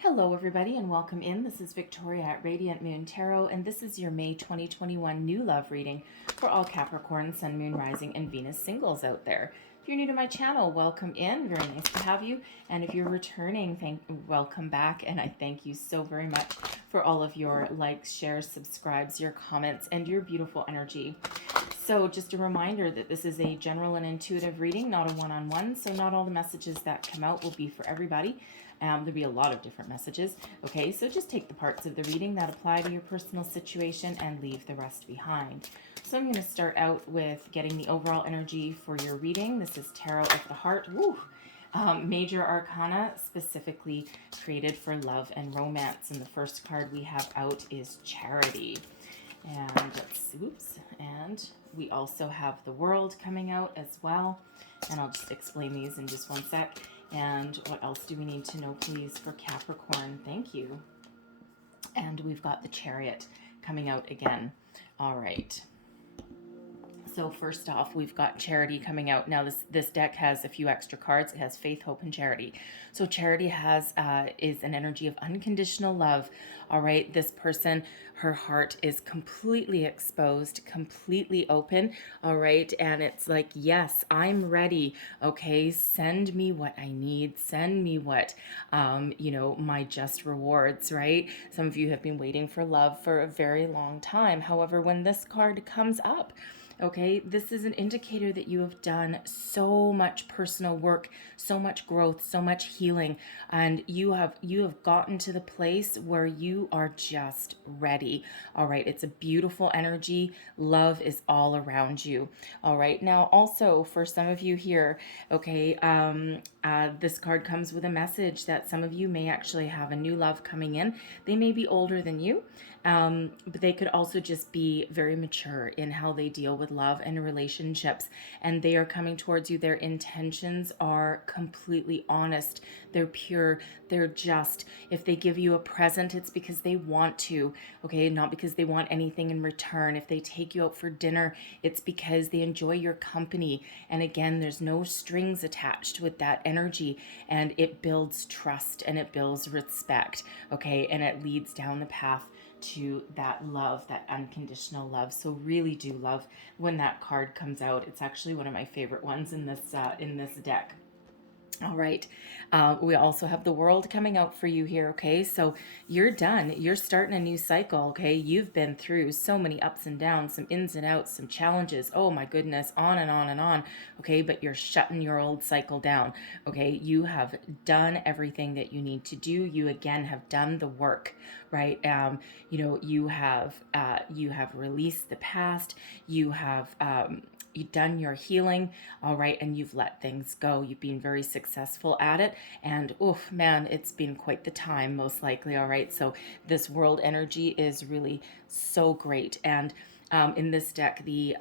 Hello, everybody, and welcome in. This is Victoria at Radiant Moon Tarot, and this is your May 2021 new love reading for all Capricorn, Sun, Moon, Rising, and Venus singles out there. If you're new to my channel, welcome in. Very nice to have you. And if you're returning, welcome back. And I thank you so very much for all of your likes, shares, subscribes, your comments, and your beautiful energy. So just a reminder that this is a general and intuitive reading, not a one-on-one. So not all the messages that come out will be for everybody. There'll be a lot of different messages. Okay, so just take the parts of the reading that apply to your personal situation and leave the rest behind. So I'm going to start out with getting the overall energy for your reading. This is Tarot of the Heart. Woo! Major Arcana, specifically created for love and romance. And the first card we have out is Charity. And and we also have the World coming out as well. And I'll just explain these in just one sec. And what else do we need to know, please, for Capricorn? Thank you. And we've got the Chariot coming out again. All right. So first off, we've got Charity coming out. Now this deck has a few extra cards. It has Faith, Hope, and Charity. So Charity is an energy of unconditional love. All right, this person, her heart is completely exposed, completely open. All right, and it's like, yes, I'm ready. Okay, send me what I need. Send me what, my just rewards. Right. Some of you have been waiting for love for a very long time. However, when this card comes up, okay, this is an indicator that you have done so much personal work, so much growth, so much healing, and you have gotten to the place where you are just ready. All right, it's a beautiful energy. Love is all around you. All right, now also for some of you here, okay, this card comes with a message that some of you may actually have a new love coming in. They may be older than you, but they could also just be very mature in how they deal with love and relationships, and they are coming towards you. Their intentions are completely honest. They're pure. They're just. If they give you a present, it's because they want to, okay, not because they want anything in return. If they take you out for dinner, it's because they enjoy your company. And again, there's no strings attached with that energy, and it builds trust and it builds respect, okay, and it leads down the path to that love, that unconditional love. So really do love when that card comes out. It's actually one of my favorite ones in this deck. All right. We also have the World coming out for you here, okay? So you're done. You're starting a new cycle, okay? You've been through so many ups and downs, some ins and outs, some challenges. Oh my goodness, on and on and on, okay? But you're shutting your old cycle down, okay? You have done everything that you need to do. You, again, have done the work, right? You have released the past. You've done your healing, all right, and you've let things go. You've been very successful at it, and oof, man, it's been quite the time, most likely, all right? So this World energy is really so great, and in this deck, the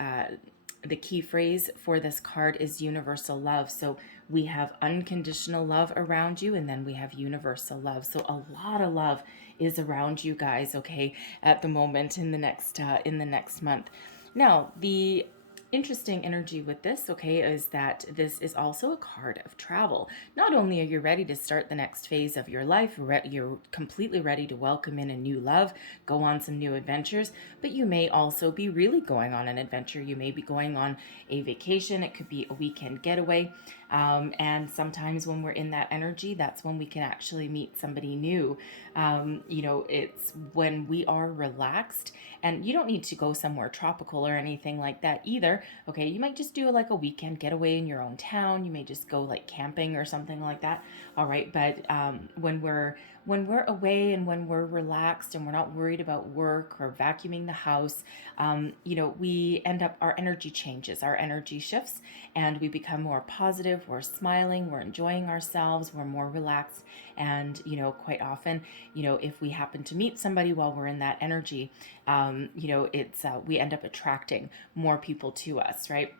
key phrase for this card is universal love. So we have unconditional love around you, and then we have universal love. So a lot of love is around you guys, okay, at the moment in the next month. Now, the interesting energy with this, okay, is that this is also a card of travel. Not only are you ready to start the next phase of your life, you're completely ready to welcome in a new love, go on some new adventures, but you may also be really going on an adventure. You may be going on a vacation. It could be a weekend getaway. And sometimes when we're in that energy, that's when we can actually meet somebody new. It's when we are relaxed, and you don't need to go somewhere tropical or anything like that either. Okay, you might just do like a weekend getaway in your own town. You may just go like camping or something like that. All right, but when we're away and when we're relaxed and we're not worried about work or vacuuming the house, we end up, our energy changes, our energy shifts, and we become more positive. We're smiling, we're enjoying ourselves, we're more relaxed, and quite often, if we happen to meet somebody while we're in that energy, we end up attracting more people to us, right?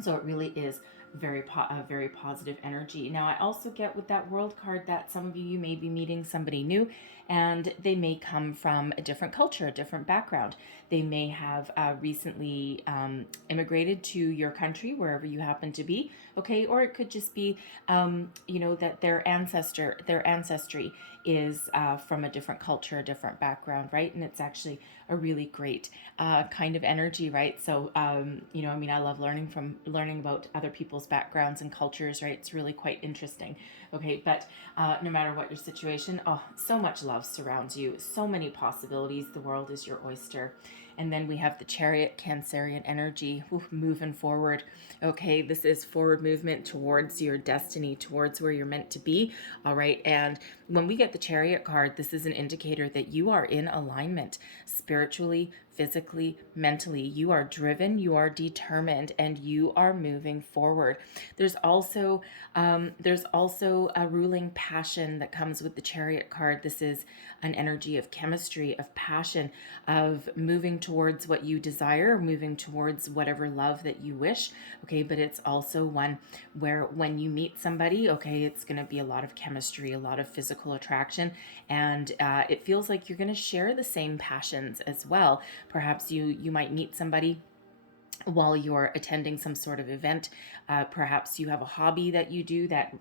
So it really is very positive energy. Now, I also get with that World card that some of you may be meeting somebody new, and they may come from a different culture, a different background. They may have recently immigrated to your country, wherever you happen to be, okay? Or it could just be, that their ancestry is from a different culture, a different background, right? And it's actually a really great kind of energy, right? So, I love learning about other people's backgrounds and cultures, right? It's really quite interesting. Okay, but no matter what your situation, oh, so much love surrounds you, so many possibilities. The world is your oyster. And then we have the Chariot, Cancerian energy, moving forward. Okay, this is forward movement towards your destiny, towards where you're meant to be. All right, and when we get the Chariot card, this is an indicator that you are in alignment spiritually, physically, mentally. You are driven, you are determined, and you are moving forward. There's also a ruling passion that comes with the Chariot card. This is an energy of chemistry, of passion, of moving towards what you desire, moving towards whatever love that you wish. Okay, but it's also one where when you meet somebody, okay, it's going to be a lot of chemistry, a lot of physical attraction, and it feels like you're going to share the same passions as well. Perhaps you might meet somebody while you're attending some sort of event. Perhaps you have a hobby that you do, that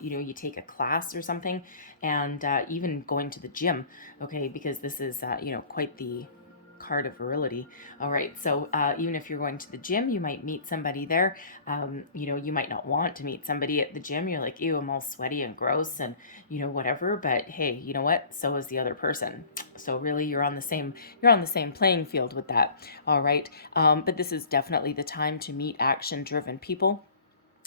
you take a class or something, and even going to the gym, okay, because this is quite the card of virility. All right, so even if you're going to the gym, you might meet somebody there. You might not want to meet somebody at the gym. You're like, ew, I'm all sweaty and gross and whatever, but hey, you know what, so is the other person. So really, you're on the same playing field with that. All right, but this is definitely the time to meet action driven people.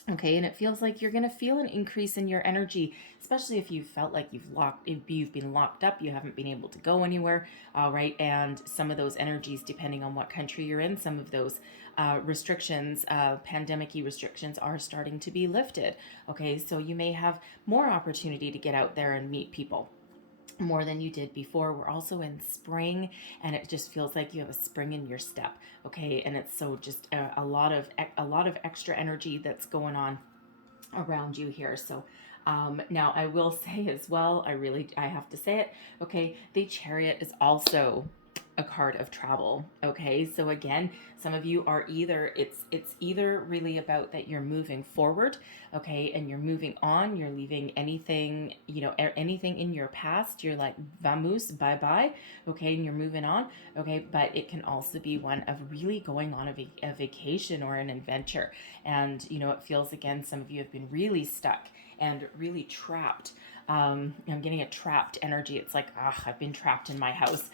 Okay, and it feels like you're going to feel an increase in your energy, especially if you felt like you've been locked up, you haven't been able to go anywhere. All right, and some of those energies, depending on what country you're in, some of those restrictions, pandemic-y restrictions, are starting to be lifted. Okay, so you may have more opportunity to get out there and meet people more than you did before. We're also in spring, and it just feels like you have a spring in your step. Okay, and it's so just a lot of extra energy that's going on around you here. So now I will say as well, I have to say it. Okay, the Chariot is also a card of travel. Okay, so again, some of you are it's either really about that you're moving forward, okay, and you're moving on, you're leaving anything, anything in your past, you're like, vamos, bye bye, okay, and you're moving on. Okay, but it can also be one of really going on a vacation or an adventure. And it feels, again, some of you have been really stuck and really trapped. I'm getting a trapped energy. It's like, I've been trapped in my house.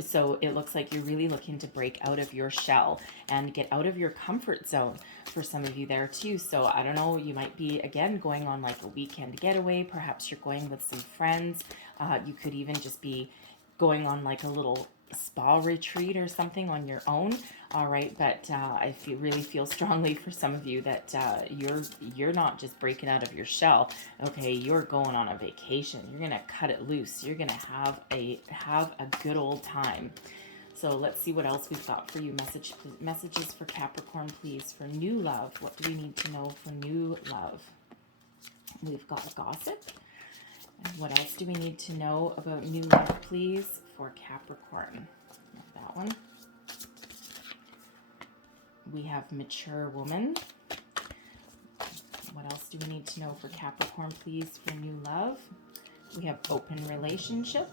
So it looks like you're really looking to break out of your shell and get out of your comfort zone for some of you there too. So I don't know, you might be, again, going on like a weekend getaway. Perhaps you're going with some friends. You could even just be going on like a little spa retreat or something on your own. All right, but I really feel strongly for some of you that you're not just breaking out of your shell. Okay, you're going on a vacation. You're gonna cut it loose. You're gonna have a good old time. So let's see what else we've got for you. Messages for Capricorn, please, for new love. What do we need to know for new love? We've got gossip. And what else do we need to know about new love, please, for Capricorn? That one. We have mature woman. What else do we need to know for Capricorn, please, for new love? We have open relationship.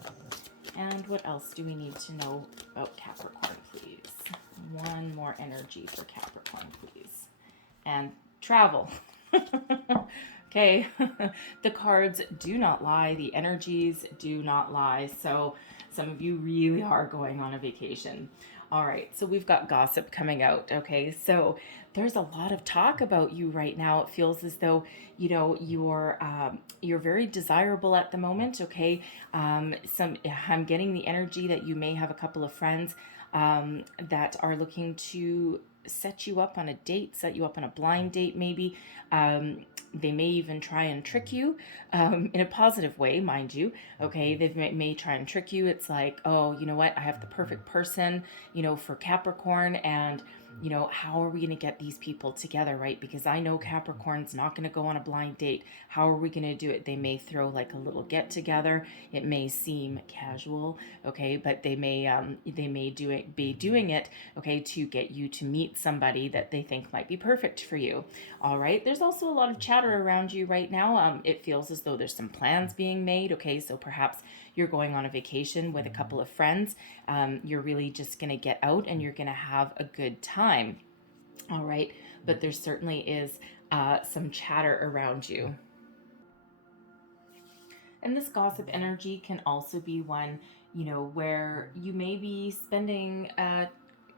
And what else do we need to know about Capricorn, please? One more energy for Capricorn, please. And travel. Okay, the cards do not lie. The energies do not lie. So some of you really are going on a vacation. All right, so we've got gossip coming out. Okay, so there's a lot of talk about you right now. It feels as though you're very desirable at the moment. Okay, I'm getting the energy that you may have a couple of friends that are looking to set you up on a date, set you up on a blind date maybe. They may even try and trick you in a positive way, mind you. Okay, they may try and trick you. It's like, oh, you know what? I have the perfect person, for Capricorn, and you know, how are we going to get these people together, right? Because I know Capricorn's not going to go on a blind date. How are we going to do it? They may throw like a little get together. It may seem casual, okay, but they may be doing it, okay, to get you to meet somebody that they think might be perfect for you. All right. There's also a lot of chatter around you right now. It feels as though there's some plans being made, okay, so perhaps you're going on a vacation with a couple of friends. You're really just going to get out and you're going to have a good time. All right. But there certainly is some chatter around you. And this gossip energy can also be one, you know, where you may be spending,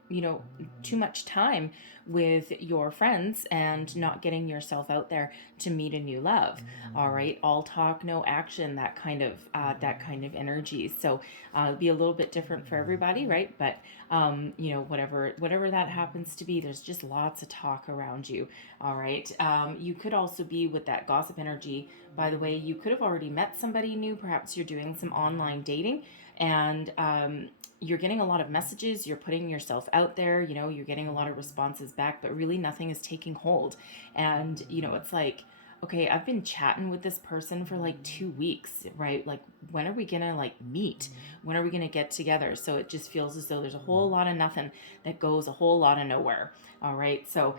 you know, too much time with your friends and not getting yourself out there to meet a new love. All right, all talk, no action, that kind of energy. So be a little bit different for everybody, right? But you know, whatever that happens to be, there's just lots of talk around you. All right, you could also be with that gossip energy. By the way, you could have already met somebody new. Perhaps you're doing some online dating, and you're getting a lot of messages, you're putting yourself out there, you know, you're getting a lot of responses back, but really nothing is taking hold. And, you know, it's like, okay, I've been chatting with this person for like 2 weeks, right? Like, when are we gonna like meet? When are we gonna get together? So it just feels as though there's a whole lot of nothing that goes a whole lot of nowhere. All right, so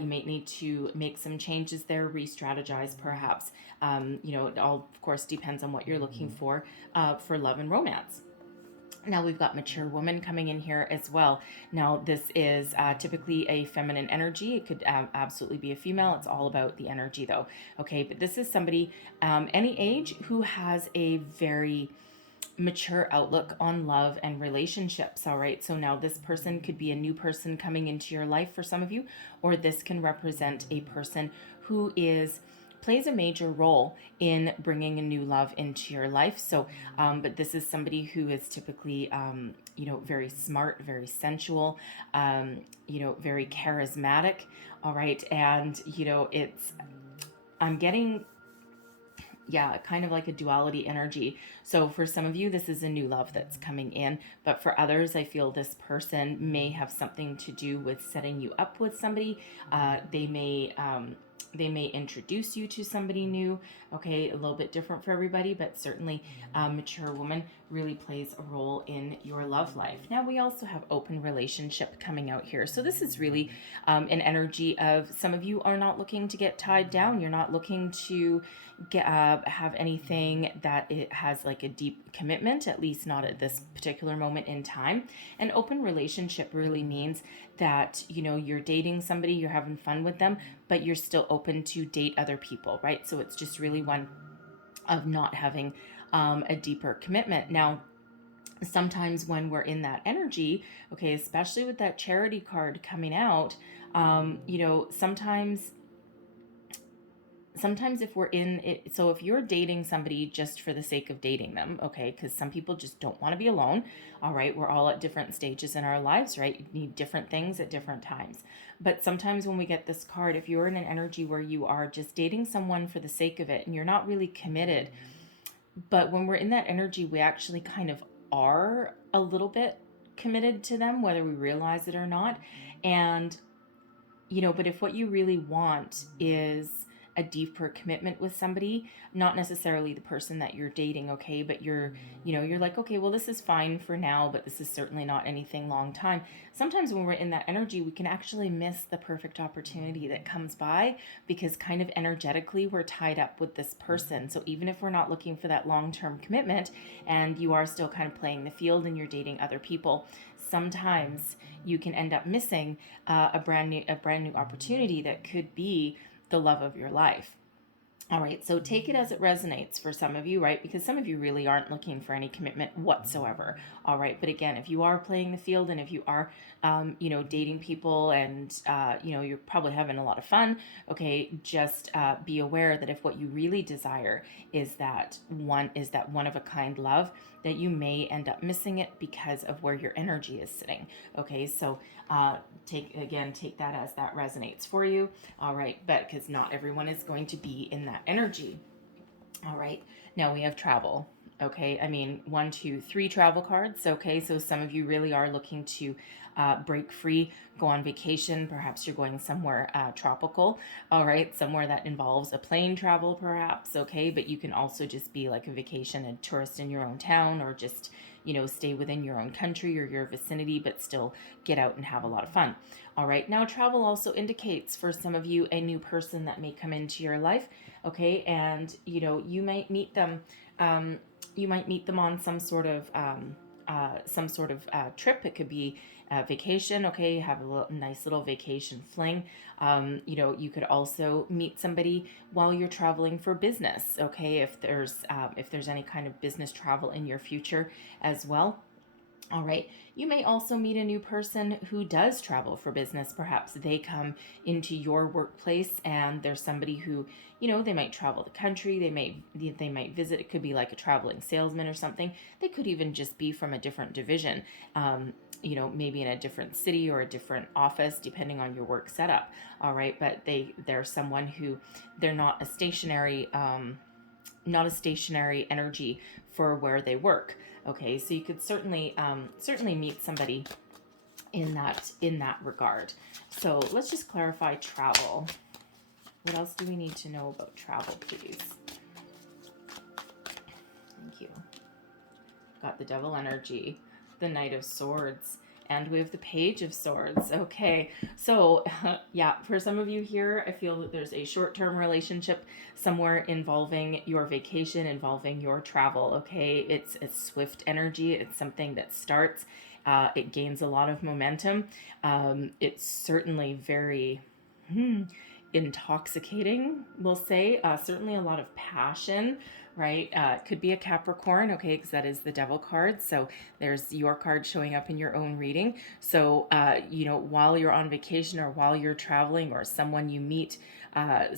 you may need to make some changes there, re-strategize perhaps. You know, it all of course depends on what you're looking for love and romance. Now we've got mature woman coming in here as well. Now this is typically a feminine energy. It could absolutely be a female. It's all about the energy though. Okay, but this is somebody any age who has a very mature outlook on love and relationships. All right, so now this person could be a new person coming into your life for some of you, or this can represent a person who plays a major role in bringing a new love into your life. So, but this is somebody who is typically, you know, very smart, very sensual, you know, very charismatic. All right. And, you know, I'm getting, yeah, kind of like a duality energy. So for some of you, this is a new love that's coming in, but for others, I feel this person may have something to do with setting you up with somebody. They may introduce you to somebody new. Okay, a little bit different for everybody, but certainly mature woman really plays a role in your love life. Now we also have open relationship coming out here. So this is really an energy of some of you are not looking to get tied down. You're not looking to have anything that it has like a deep commitment, at least not at this particular moment in time. An open relationship really means that, you know, you're dating somebody, you're having fun with them, but you're still open to date other people, right? So it's just really one of not having a deeper commitment. Now, sometimes when we're in that energy, okay, especially with that charity card coming out, you know, sometimes if we're in it, so if you're dating somebody just for the sake of dating them, okay, because some people just don't want to be alone. All right, we're all at different stages in our lives, right? You need different things at different times. But sometimes when we get this card, if you're in an energy where you are just dating someone for the sake of it and you're not really committed, but when we're in that energy, we actually kind of are a little bit committed to them, whether we realize it or not. And, you know, but if what you really want is a deeper commitment with somebody, not necessarily the person that you're dating, okay, but you're like, okay, well, this is fine for now, but this is certainly not anything long time. Sometimes when we're in that energy, we can actually miss the perfect opportunity that comes by because kind of energetically we're tied up with this person. So even if we're not looking for that long-term commitment and you are still kind of playing the field and you're dating other people, sometimes you can end up missing a brand new opportunity that could be the love of your life. All right, so take it as it resonates for some of you, right? Because some of you really aren't looking for any commitment whatsoever. All right, but again, if you are playing the field and if you are, you know, dating people and, you know, you're probably having a lot of fun, okay, just be aware that if what you really desire is that one of a kind love, that you may end up missing it because of where your energy is sitting. Okay, so take that as that resonates for you. All right, but because not everyone is going to be in that energy. All right, now we have travel. Okay, I mean, 1, 2, 3 travel cards. Okay, so some of you really are looking to break free, go on vacation. Perhaps you're going somewhere tropical. All right, somewhere that involves a plane travel, perhaps. Okay, but you can also just be like a vacation, a tourist in your own town, or just, stay within your own country or your vicinity, but still get out and have a lot of fun. All right, now travel also indicates for some of you a new person that may come into your life. Okay, and you might meet them. On some sort of trip. It could be a vacation. Okay, have a nice little vacation fling. You could also meet somebody while you're traveling for business. Okay, if there's any kind of business travel in your future as well. All right. You may also meet a new person who does travel for business. Perhaps they come into your workplace and there's somebody who, they might travel the country. They might visit. It could be like a traveling salesman or something. They could even just be from a different division. Maybe in a different city or a different office, depending on your work setup. All right. But they're someone who they're not a stationary energy for where they work. Okay, so you could certainly meet somebody in that regard. So let's just clarify travel. What else do we need to know about travel, please? Thank you. Got the Devil energy, the Knight of Swords, and we have the Page of Swords. Okay, so yeah, for some of you here, I feel that there's a short-term relationship somewhere involving your vacation, involving your travel. Okay, it's a swift energy. It's something that starts. It gains a lot of momentum. It's certainly very intoxicating, we'll say. Certainly a lot of passion, right? It could be a Capricorn, okay, because that is the Devil card. So there's your card showing up in your own reading. So, while you're on vacation or while you're traveling or someone you meet,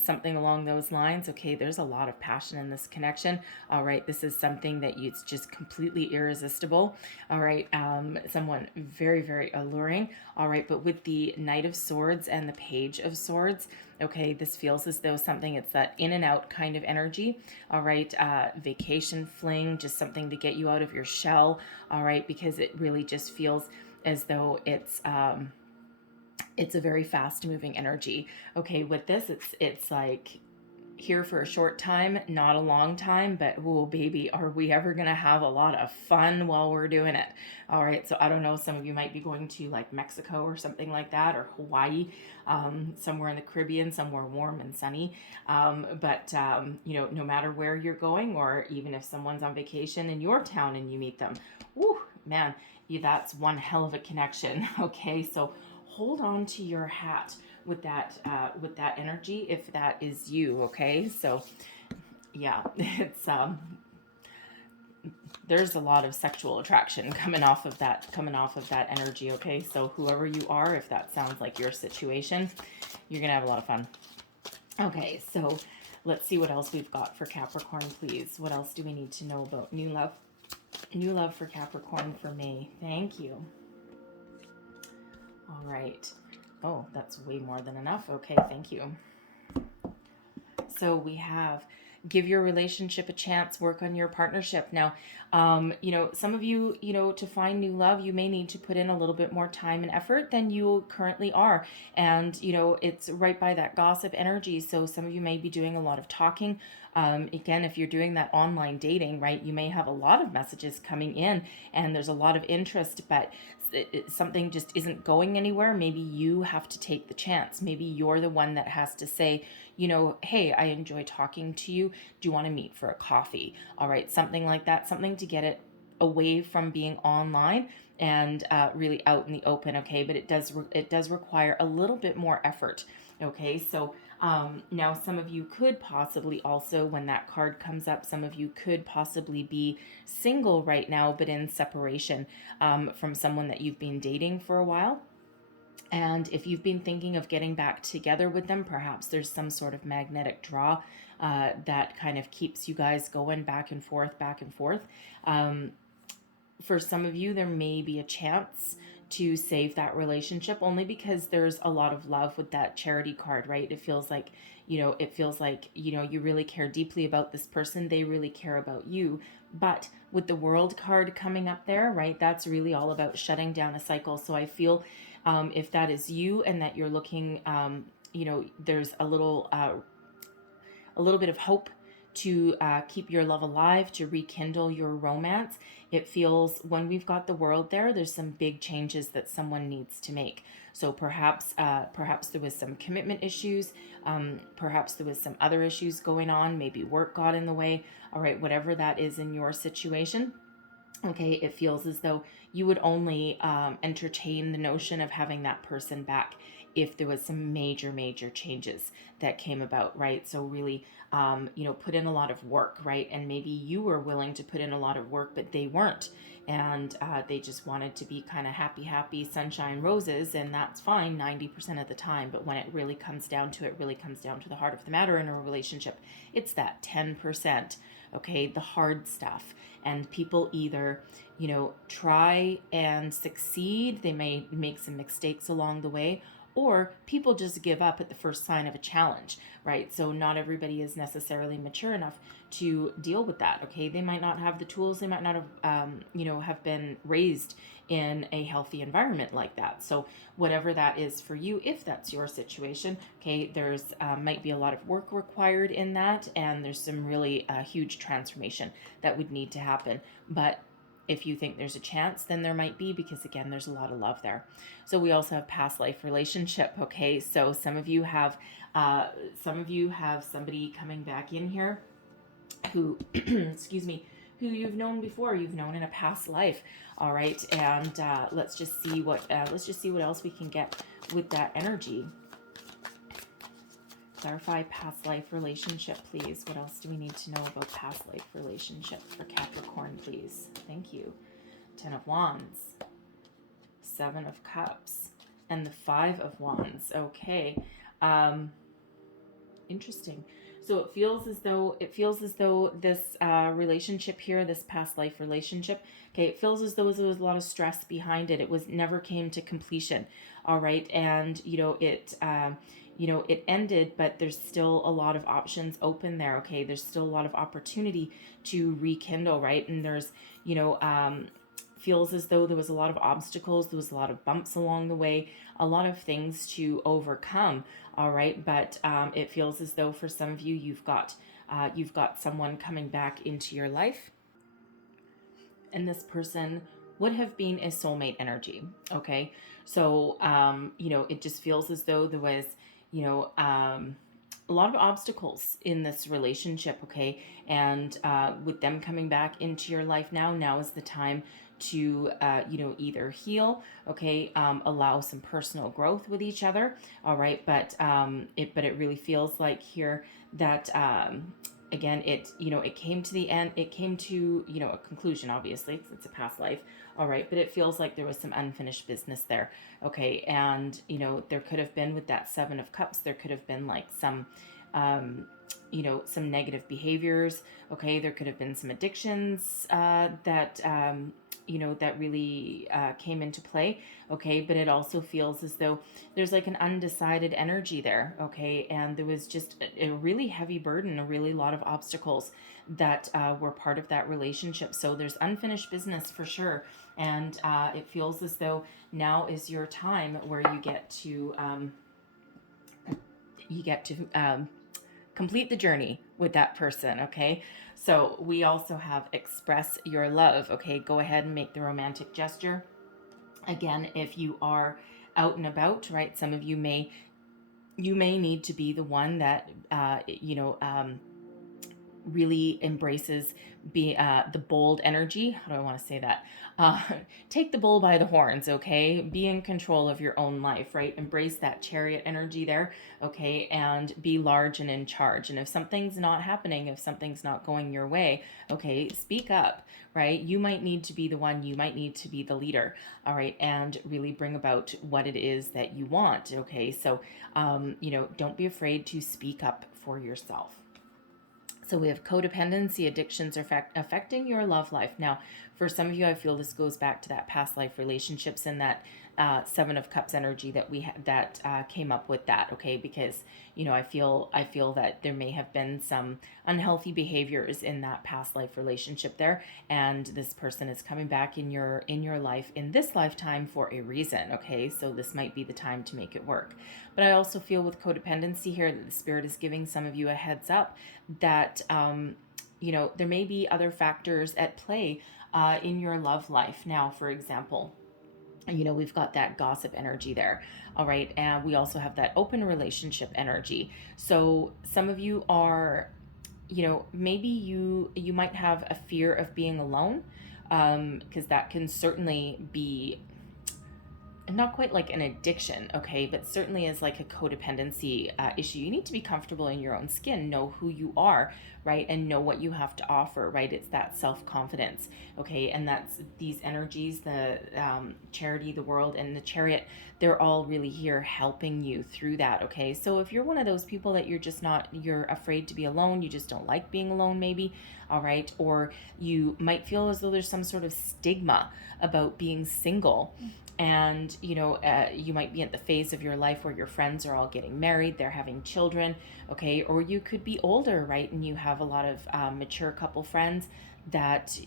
something along those lines, okay, there's a lot of passion in this connection. All right, this is something that it's just completely irresistible. All right, someone very, very alluring. All right, but with the Knight of Swords and the Page of Swords, okay, this feels as though it's that in and out kind of energy. All right, vacation fling, just something to get you out of your shell. All right, because it really just feels as though it's a very fast moving energy. Okay, with this, it's like here for a short time, not a long time, but oh baby, are we ever gonna have a lot of fun while we're doing it? All right, so I don't know, some of you might be going to like Mexico or something like that, or Hawaii, somewhere in the Caribbean, somewhere warm and sunny. But no matter where you're going, or even if someone's on vacation in your town and you meet them, whoo, man, that's one hell of a connection. Okay, so hold on to your hat with that energy if that is you. Okay, so yeah, it's there's a lot of sexual attraction coming off of that energy. Okay, so whoever you are, if that sounds like your situation, you're gonna have a lot of fun. Okay, so let's see what else we've got for Capricorn, please. What else do we need to know about new love for Capricorn for May? Thank you. All right. Oh, that's way more than enough. Okay, thank you. So we have give your relationship a chance, work on your partnership. Now, some of you, to find new love, you may need to put in a little bit more time and effort than you currently are. And, it's right by that gossip energy. So some of you may be doing a lot of talking. Again, if you're doing that online dating, right, you may have a lot of messages coming in and there's a lot of interest, but something just isn't going anywhere. Maybe you have to take the chance. Maybe you're the one that has to say, hey, I enjoy talking to you. Do you want to meet for a coffee? All right, something like that, something to get it away from being online and really out in the open. Okay, but it does require a little bit more effort. Okay, so now some of you could possibly also, when that card comes up, some of you could possibly be single right now, but in separation from someone that you've been dating for a while. And if you've been thinking of getting back together with them, perhaps there's some sort of magnetic draw that kind of keeps you guys going back and forth. For some of you, there may be a chance to save that relationship, only because there's a lot of love with that Charity card, right? It feels like, you really care deeply about this person. They really care about you. But with the World card coming up there, right, that's really all about shutting down a cycle. So I feel if that is you and that you're looking, there's a little bit of hope to keep your love alive, to rekindle your romance. It feels, when we've got the World there, there's some big changes that someone needs to make. So perhaps there was some commitment issues. Perhaps there was some other issues going on. Maybe work got in the way. All right, whatever that is in your situation. Okay, it feels as though you would only entertain the notion of having that person back if there was some major changes that came about, right? So really, put in a lot of work, right? And maybe you were willing to put in a lot of work, but they weren't. And they just wanted to be kind of happy, sunshine, roses, and that's fine 90% of the time. But when it really comes down to it, really comes down to the heart of the matter in a relationship, it's that 10%, okay, the hard stuff. And people either, try and succeed, they may make some mistakes along the way, or people just give up at the first sign of a challenge, right? So not everybody is necessarily mature enough to deal with that, okay? They might not have the tools, they might not have, have been raised in a healthy environment like that. So whatever that is for you, if that's your situation, okay, there's might be a lot of work required in that, and there's some really huge transformation that would need to happen. But if you think there's a chance, then there might be, because again, there's a lot of love there. So we also have past life relationship. Okay, so some of you have somebody coming back in here who, excuse me, who you've known before. You've known in a past life. All right, and let's just see what else we can get with that energy. Clarify past life relationship, please. What else do we need to know about past life relationship for Capricorn, please? Thank you. 10 of Wands, 7 of Cups, and the 5 of Wands. Okay. Interesting. So it feels as though this relationship here, this past life relationship, okay, it feels as though there was a lot of stress behind it. It never came to completion. All right, and it ended, but there's still a lot of options open there. Okay, there's still a lot of opportunity to rekindle, right? And there's, feels as though there was a lot of obstacles, there was a lot of bumps along the way, a lot of things to overcome. All right, but it feels as though for some of you, you've got someone coming back into your life, and this person would have been a soulmate energy. Okay, so it just feels as though there was a lot of obstacles in this relationship, okay? And with them coming back into your life now is the time to, either heal, okay, allow some personal growth with each other, all right? But it really feels like here that, again, it came to the end, it came to, a conclusion, obviously, 'cause it's a past life, all right? But it feels like there was some unfinished business there, okay? And, there could have been, with that 7 of Cups, there could have been like some, some negative behaviors, okay? There could have been some addictions that really came into play, okay? But it also feels as though there's like an undecided energy there, okay? And there was just a really heavy burden, a really lot of obstacles that were part of that relationship. So there's unfinished business for sure. And it feels as though now is your time where you get to complete the journey with that person, okay? So we also have express your love, okay? Go ahead and make the romantic gesture. Again, if you are out and about, right? Some of you may need to be the one that, really embraces the bold energy. How do I want to say that? Take the bull by the horns, okay? Be in control of your own life, right? Embrace that chariot energy there, okay? And be large and in charge. And if something's not happening, if something's not going your way, okay, speak up, right? You might need to be the one, you might need to be the leader, all right? And really bring about what it is that you want, okay? So, don't be afraid to speak up for yourself. So we have codependency, addictions are affecting your love life. Now, for some of you, I feel this goes back to that past life relationships and that Seven of Cups energy that we had that came up with that. Okay, because I feel that there may have been some unhealthy behaviors in that past life relationship there, and this person is coming back in your life in this lifetime for a reason. Okay, so this might be the time to make it work. But I also feel with codependency here that the spirit is giving some of you a heads up that there may be other factors at play in your love life. Now, for example, we've got that gossip energy there. All right. And we also have that open relationship energy. So some of you are, maybe you might have a fear of being alone, because that can certainly be not quite like an addiction, okay, but certainly is like a codependency issue. You need to be comfortable in your own skin, know who you are, right, and know what you have to offer, right? It's that self-confidence, okay, and that's these energies, the Charity, the World, and the Chariot, they're all really here helping you through that, okay? So if you're one of those people that you're afraid to be alone, you just don't like being alone maybe, all right, or you might feel as though there's some sort of stigma about being single, and you might be at the phase of your life where your friends are all getting married, they're having children, okay, or you could be older, right, and you have a lot of mature couple friends that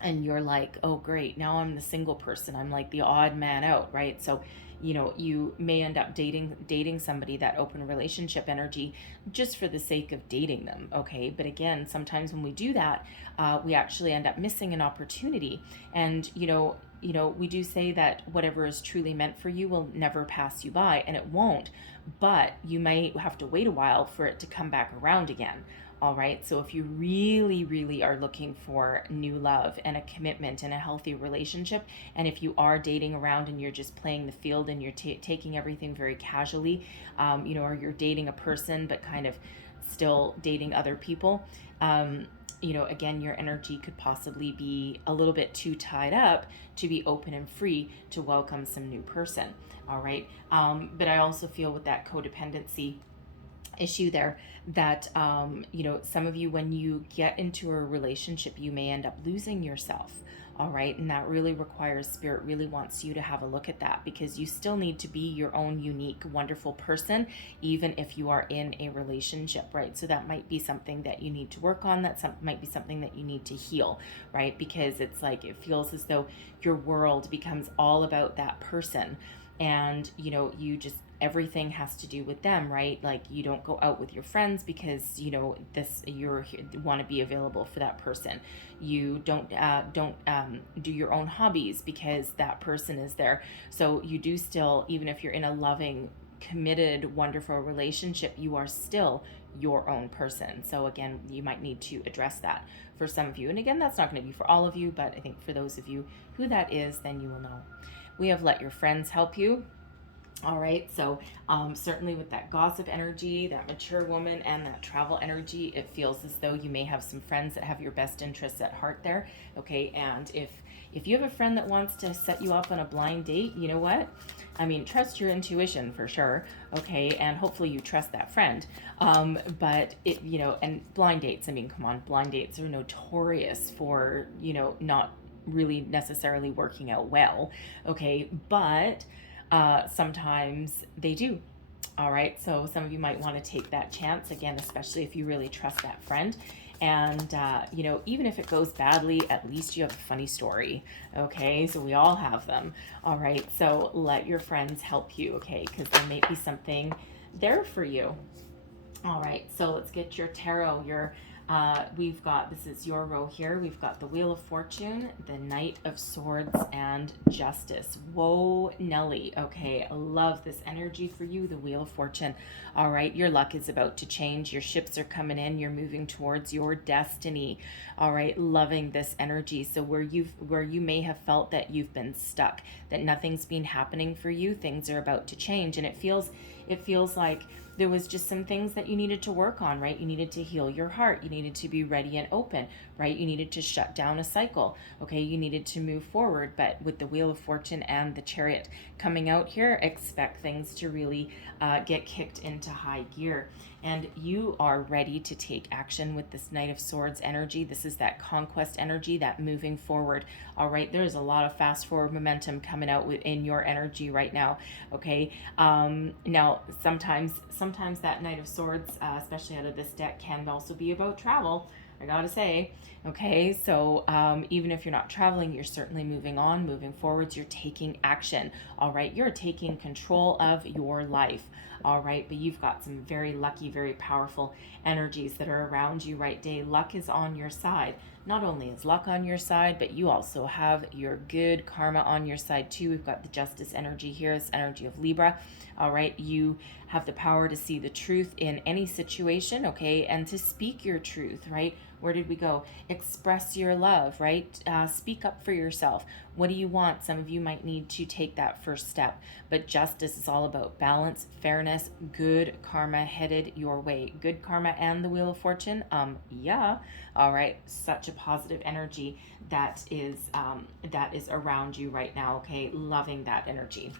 and you're like, oh great, now I'm the single person, I'm like the odd man out, right? So you may end up dating somebody, that open relationship energy, just for the sake of dating them, okay? But again, sometimes when we do that, we actually end up missing an opportunity. And we do say that whatever is truly meant for you will never pass you by, and it won't, but you may have to wait a while for it to come back around again. All right. So if you really, really are looking for new love and a commitment and a healthy relationship, and if you are dating around and you're just playing the field and you're taking everything very casually, or you're dating a person but kind of still dating other people, again, your energy could possibly be a little bit too tied up to be open and free to welcome some new person. All right. But I also feel with that codependency issue there that some of you, when you get into a relationship, you may end up losing yourself. All right, and that really requires, spirit really wants you to have a look at that, because you still need to be your own unique, wonderful person, even if you are in a relationship, right? So that might be something that you need to work on. Might be something that you need to heal, right? Because it's like, it feels as though your world becomes all about that person, and you just, everything has to do with them, right? Like you don't go out with your friends because you want to be available for that person. You don't do your own hobbies because that person is there. So you do still, even if you're in a loving, committed, wonderful relationship, you are still your own person. So again, you might need to address that for some of you. And again, that's not going to be for all of you, but I think for those of you who that is, then you will know. We have let your friends help you. All right, so certainly with that gossip energy, that mature woman, and that travel energy, it feels as though you may have some friends that have your best interests at heart there, okay? And if you have a friend that wants to set you up on a blind date, you know what? I mean, trust your intuition for sure, okay? And hopefully you trust that friend. But and blind dates, I mean, come on, blind dates are notorious for, not really necessarily working out well, okay? But sometimes they do. All right, so some of you might want to take that chance, again, especially if you really trust that friend. And even if it goes badly, at least you have a funny story, okay? So we all have them. All right, so let your friends help you, okay? Because there may be something there for you. All right, so let's get your tarot. We've got, this is your row here. We've got the Wheel of Fortune, the Knight of Swords, and Justice. Whoa, Nelly. Okay, I love this energy for you, the Wheel of Fortune. All right, your luck is about to change. Your ships are coming in. You're moving towards your destiny. All right, loving this energy. So where you may have felt that you've been stuck, that nothing's been happening for you, things are about to change, and it feels like there was just some things that you needed to work on, right? You needed to heal your heart. You needed to be ready and open, right? You needed to shut down a cycle, okay? You needed to move forward. But with the Wheel of Fortune and the Chariot coming out here, expect things to really get kicked into high gear. and you are ready to take action with this Knight of Swords energy. This is that conquest energy, that moving forward. All right, there's a lot of fast forward momentum coming out within your energy right now. Okay, now sometimes that Knight of Swords, especially out of this deck, can also be about travel, I gotta say. Okay, so even if you're not traveling, you're certainly moving on, moving forwards, you're taking action. All right, you're taking control of your life. All right, but you've got some very lucky, very powerful energies that are around you right day. Luck is on your side. Not only is luck on your side, but you also have your good karma on your side too. We've got the justice energy here, this energy of Libra. All right, you have the power to see the truth in any situation, okay, and to speak your truth, right? Where did we go? Express your love, right? Speak up for yourself. What do you want? Some of you might need to take that first step. But justice is all about balance, fairness, good karma headed your way. Good karma and the Wheel of Fortune. Yeah. All right. Such a positive energy that is around you right now. Okay. Loving that energy.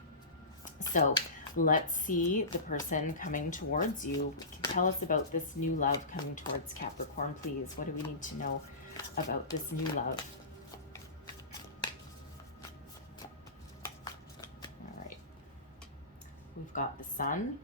So let's see the person coming towards you. Tell us about this new love coming towards Capricorn, please. What do we need to know about this new love? All right. We've got the Sun,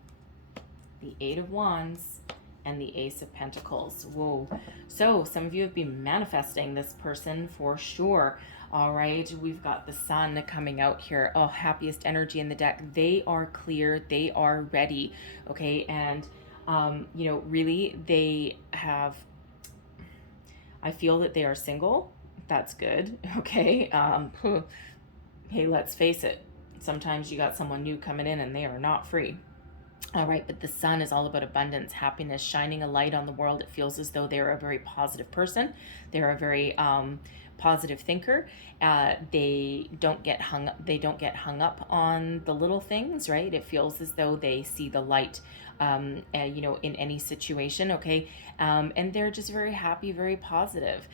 the Eight of Wands, and the Ace of Pentacles. Whoa. So some of you have been manifesting this person for sure. All right, we've got the Sun coming out here. Oh, happiest energy in the deck. They are clear. They are ready. Okay, and you know, really, they have. I feel that they are single. That's good. Okay. Hey, let's face it. Sometimes you got someone new coming in, and they are not free. All right, but the Sun is all about abundance, happiness, shining a light on the world. It feels as though they're a very positive person. They're a very positive thinker. They don't get hung up on the little things, right? It feels as though they see the light, you know, in any situation. Okay, and they're just very happy, very positive.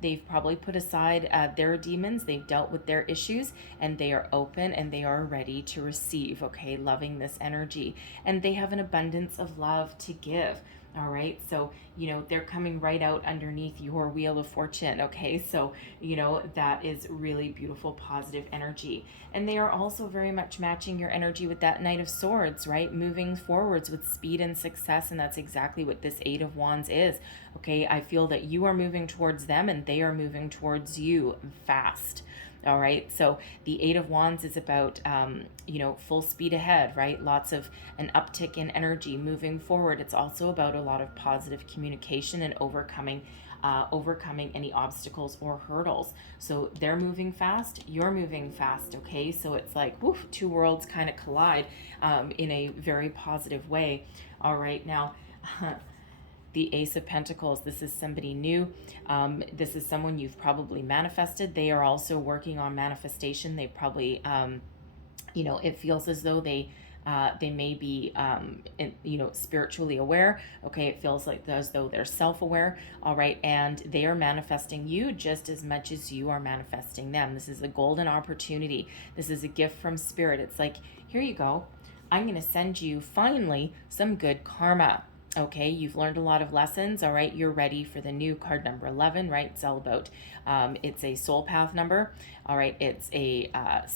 They've probably put aside their demons. They've dealt with their issues, and they are open and they are ready to receive. Okay, loving this energy, and they have an abundance of love to give. All right, so you know, they're coming right out underneath your Wheel of Fortune. Okay, so you know, that is really beautiful, positive energy. And they are also very much matching your energy with that Knight of Swords, right? Moving forwards with speed and success, and that's exactly what this Eight of Wands is. Okay, I feel that you are moving towards them and they are moving towards you fast. All right, so the Eight of Wands is about, you know, full speed ahead, right? Lots of an uptick in energy moving forward. It's also about a lot of positive communication and overcoming any obstacles or hurdles. So they're moving fast, you're moving fast, okay? So it's like, woof, two worlds kind of collide in a very positive way. All right, now, the Ace of Pentacles, this is somebody new. This is someone you've probably manifested. They are also working on manifestation. They probably, you know, it feels as though they may be, you know, spiritually aware. Okay, it feels like as though they're self-aware. All right, and they are manifesting you just as much as you are manifesting them. This is a golden opportunity. This is a gift from Spirit. It's like, here you go. I'm going to send you finally some good karma. Okay, you've learned a lot of lessons. All right, you're ready for the new card number 11, right? It's all about, it's a soul path number. All right, it's a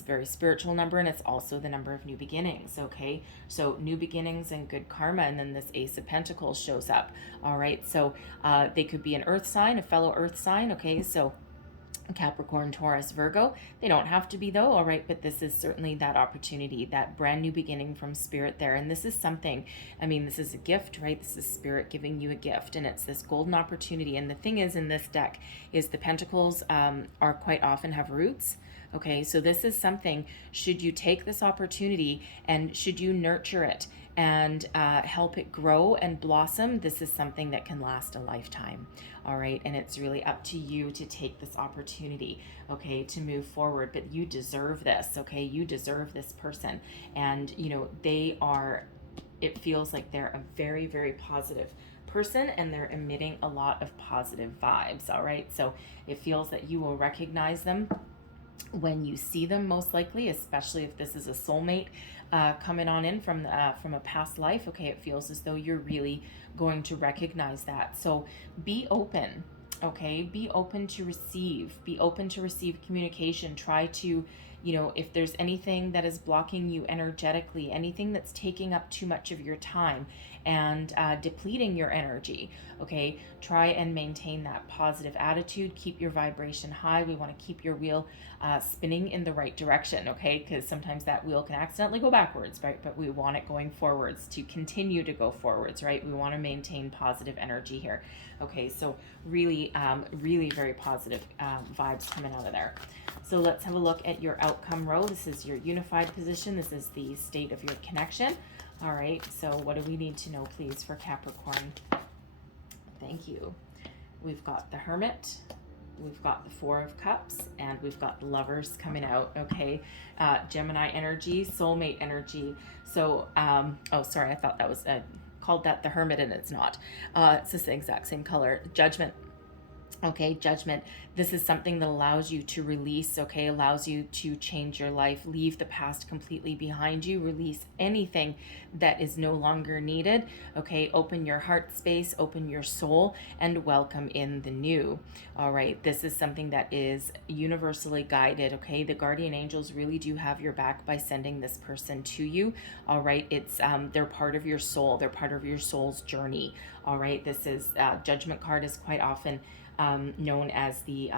very spiritual number, and it's also the number of new beginnings. Okay, so new beginnings and good karma, and then this Ace of Pentacles shows up. All right, so they could be an earth sign, a fellow earth sign. Okay, so Capricorn, Taurus, Virgo. They don't have to be though, all right, but this is certainly that opportunity, that brand new beginning from Spirit there. And this is something, I mean, this is a gift, right? This is Spirit giving you a gift, and it's this golden opportunity. And the thing is, in this deck is the Pentacles are quite often have roots. Okay, so this is something, should you take this opportunity and should you nurture it and help it grow and blossom, this is something that can last a lifetime. All right, and it's really up to you to take this opportunity, okay, to move forward. But you deserve this, okay? You deserve this person. And, you know, they are, it feels like they're a very, very positive person, and they're emitting a lot of positive vibes. All right, so it feels that you will recognize them when you see them, most likely, especially if this is a soulmate coming on in from a past life. Okay, it feels as though you're really going to recognize that. So be open. Okay, be open to receive. Be open to receive communication. Try to, if there's anything that is blocking you energetically, anything that's taking up too much of your time and depleting your energy, okay, try and maintain that positive attitude. Keep your vibration high. We want to keep your wheel spinning in the right direction, okay, because sometimes that wheel can accidentally go backwards, right? But we want it going forwards to continue to go forwards, right? We want to maintain positive energy here. Okay, so really, really very positive vibes coming out of there. So let's have a look at your outcome row. This is your unified position. This is the state of your connection. All right, so what do we need to know, please, for Capricorn? Thank you. We've got the Hermit, we've got the Four of Cups, and we've got the Lovers coming out, okay? Gemini energy, soulmate energy. So, oh, sorry, I thought that was called that the Hermit, and it's not. It's the exact same color. Judgment. Okay, Judgment. This is something that allows you to release, okay, allows you to change your life, leave the past completely behind you, release anything that is no longer needed, okay, open your heart space, open your soul, and welcome in the new. All right, this is something that is universally guided, okay? The guardian angels really do have your back by sending this person to you. All right, it's they're part of your soul, they're part of your soul's journey. All right, this is Judgment card is quite often known as the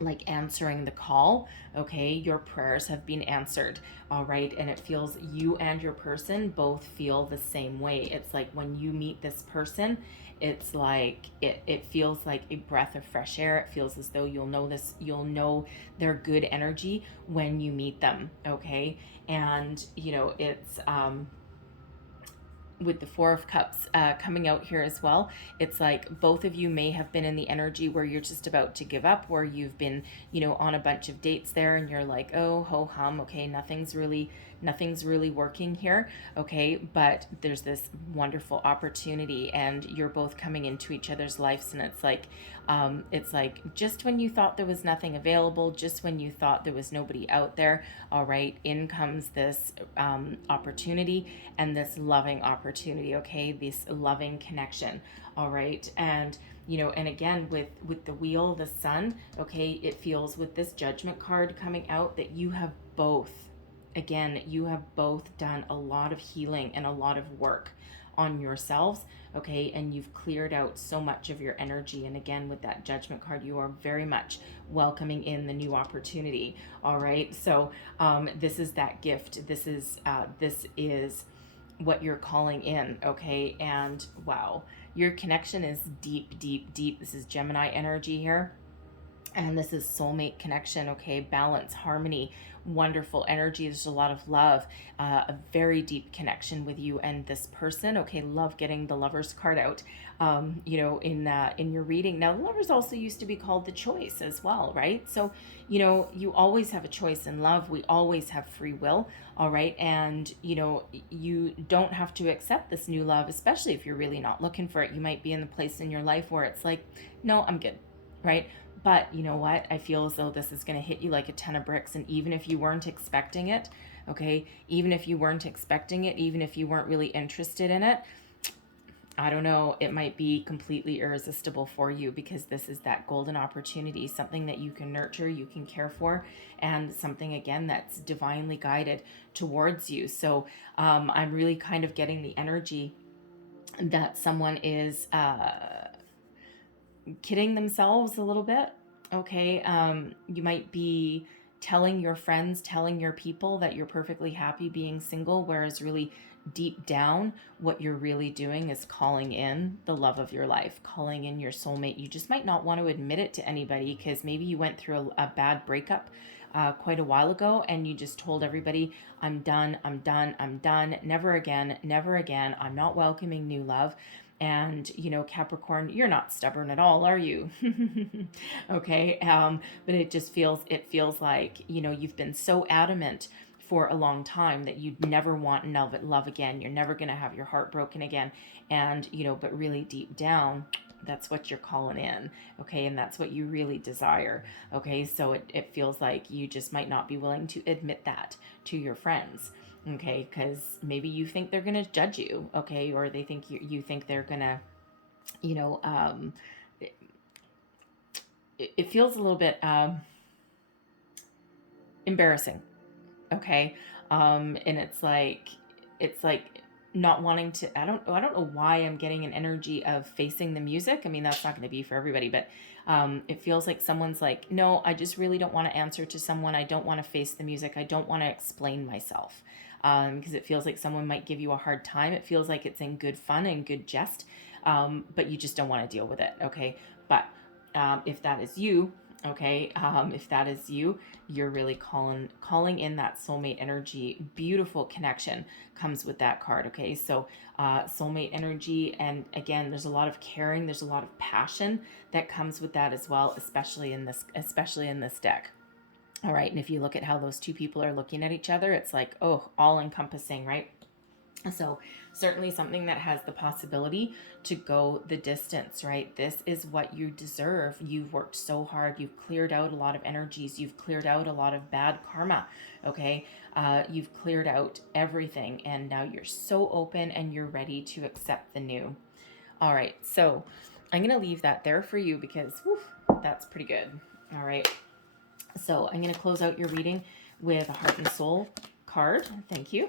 like answering the call. Okay, your prayers have been answered. All right, and it feels you and your person both feel the same way. It's like when you meet this person, it's like it feels like a breath of fresh air. It feels as though you'll know their good energy when you meet them. Okay, and it's with the Four of Cups coming out here as well, it's like both of you may have been in the energy where you're just about to give up, where you've been, on a bunch of dates there, and you're like, oh, ho hum, okay, nothing's really working here, okay, but there's this wonderful opportunity, and you're both coming into each other's lives, and it's like just when you thought there was nothing available, just when you thought there was nobody out there, all right, in comes this opportunity, and this loving opportunity, okay, this loving connection, all right, and and again with the wheel, the sun, okay, it feels with this Judgment card coming out that you have both done a lot of healing and a lot of work on yourselves, okay, and you've cleared out so much of your energy, and again with that Judgment card, you are very much welcoming in the new opportunity. All right, so this is that gift, this is what you're calling in, okay, and wow, your connection is deep, deep, deep. This is Gemini energy here, and this is soulmate connection, okay, balance, harmony, wonderful energy. There's a lot of love, a very deep connection with you and this person, okay. Love getting the Lovers card out in your reading. Now, the Lovers also used to be called the Choice as well, right? So you always have a choice in love. We always have free will, all right, and you don't have to accept this new love, especially if you're really not looking for it. You might be in the place in your life where it's like, no, I'm good, right? But you know what? I feel as though this is going to hit you like a ton of bricks. And even if you weren't expecting it, okay, even if you weren't really interested in it, I don't know, it might be completely irresistible for you, because this is that golden opportunity, something that you can nurture, you can care for, and something, again, that's divinely guided towards you. So I'm really kind of getting the energy that someone is kidding themselves a little bit, okay. You might be telling your friends, telling your people that you're perfectly happy being single, whereas really deep down what you're really doing is calling in the love of your life, calling in your soulmate. You just might not want to admit it to anybody, because maybe you went through a bad breakup quite a while ago, and you just told everybody, I'm done, never again, I'm not welcoming new love. And, Capricorn, you're not stubborn at all, are you? Okay. But it feels like, you've been so adamant for a long time that you'd never want love again. You're never going to have your heart broken again. And, but really deep down, That's what you're calling in, okay? And that's what you really desire, okay? So it feels like you just might not be willing to admit that to your friends, okay? Because maybe you think they're going to judge you, okay? Or they think you think they're going to, you know, it feels a little bit embarrassing, okay? And it's like not wanting to, I don't know why I'm getting an energy of facing the music. I mean, that's not going to be for everybody, but it feels like someone's like, no, I just really don't want to answer to someone. I don't want to face the music. I don't want to explain myself. Because it feels like someone might give you a hard time. It feels like it's in good fun and good jest, but you just don't want to deal with it, okay? But if that is you, okay, if that is you, you're really calling in that soulmate energy. Beautiful connection comes with that card, okay? So soulmate energy, and again, there's a lot of caring, there's a lot of passion that comes with that as well, especially in this deck. All right, and if you look at how those two people are looking at each other, it's like, oh, all encompassing, right? So certainly something that has the possibility to go the distance, right? This is what you deserve. You've worked so hard. You've cleared out a lot of energies. You've cleared out a lot of bad karma, okay? You've cleared out everything, and now you're so open and you're ready to accept the new. All right, so I'm going to leave that there for you because whew, that's pretty good. All right, so I'm going to close out your reading with a heart and soul card. Thank you.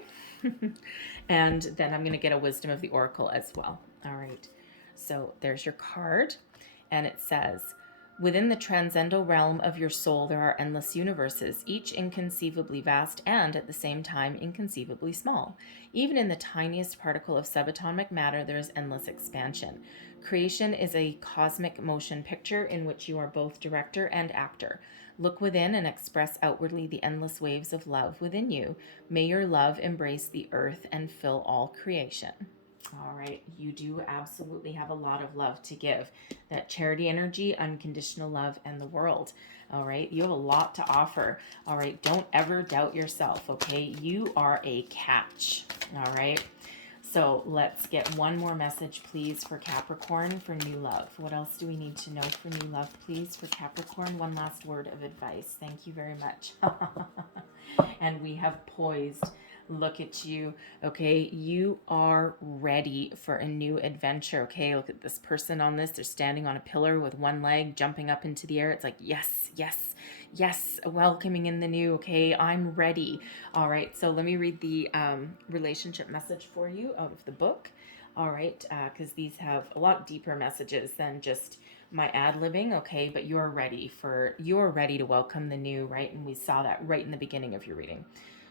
And then I'm going to get a wisdom of the oracle as well. All right. So there's your card. And it says, within the transcendental realm of your soul, there are endless universes, each inconceivably vast and at the same time inconceivably small. Even in the tiniest particle of subatomic matter, there is endless expansion. Creation is a cosmic motion picture in which you are both director and actor. Look within and express outwardly the endless waves of love within you. May your love embrace the earth and fill all creation. All right, you do absolutely have a lot of love to give. That charity energy, unconditional love, and the world. All right, you have a lot to offer. All right, don't ever doubt yourself, okay? You are a catch. All right. So let's get one more message, please, for Capricorn for new love. What else do we need to know for new love, please, for Capricorn? One last word of advice. Thank you very much. And we have poised. Look at you, okay? You are ready for a new adventure, okay? Look at this person on this. They're standing on a pillar with one leg, jumping up into the air. It's like, yes, yes, yes, welcoming in the new, okay? I'm ready. All right, so let me read the relationship message for you out of the book. All right, because these have a lot deeper messages than just my ad-libbing, okay? But you're ready to welcome the new, right? And we saw that right in the beginning of your reading.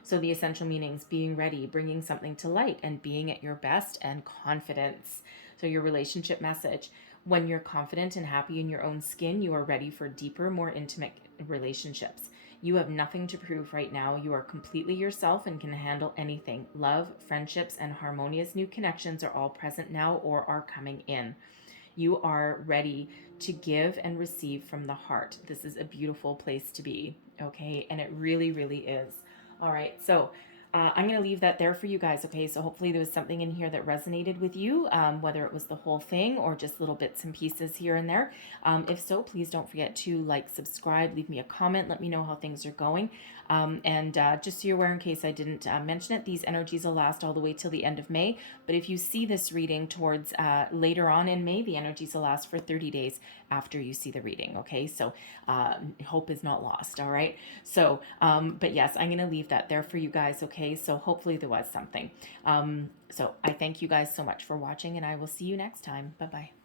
So the essential meanings: being ready, bringing something to light, and being at your best, and confidence. So your relationship message: when you're confident and happy in your own skin, you are ready for deeper, more intimate relationships. You have nothing to prove right now. You are completely yourself and can handle anything. Love, friendships, and harmonious new connections are all present now or are coming in. You are ready to give and receive from the heart. This is a beautiful place to be, okay? And it really, really is. All right, so I'm going to leave that there for you guys, okay? So hopefully there was something in here that resonated with you, whether it was the whole thing or just little bits and pieces here and there. If so, please don't forget to like, subscribe, leave me a comment, let me know how things are going. And just so you're aware, in case I didn't mention it, these energies will last all the way till the end of May. But if you see this reading towards later on in May, the energies will last for 30 days after you see the reading, okay? So hope is not lost, all right? So, but yes, I'm going to leave that there for you guys, okay? So hopefully there was something. So I thank you guys so much for watching, and I will see you next time. Bye-bye.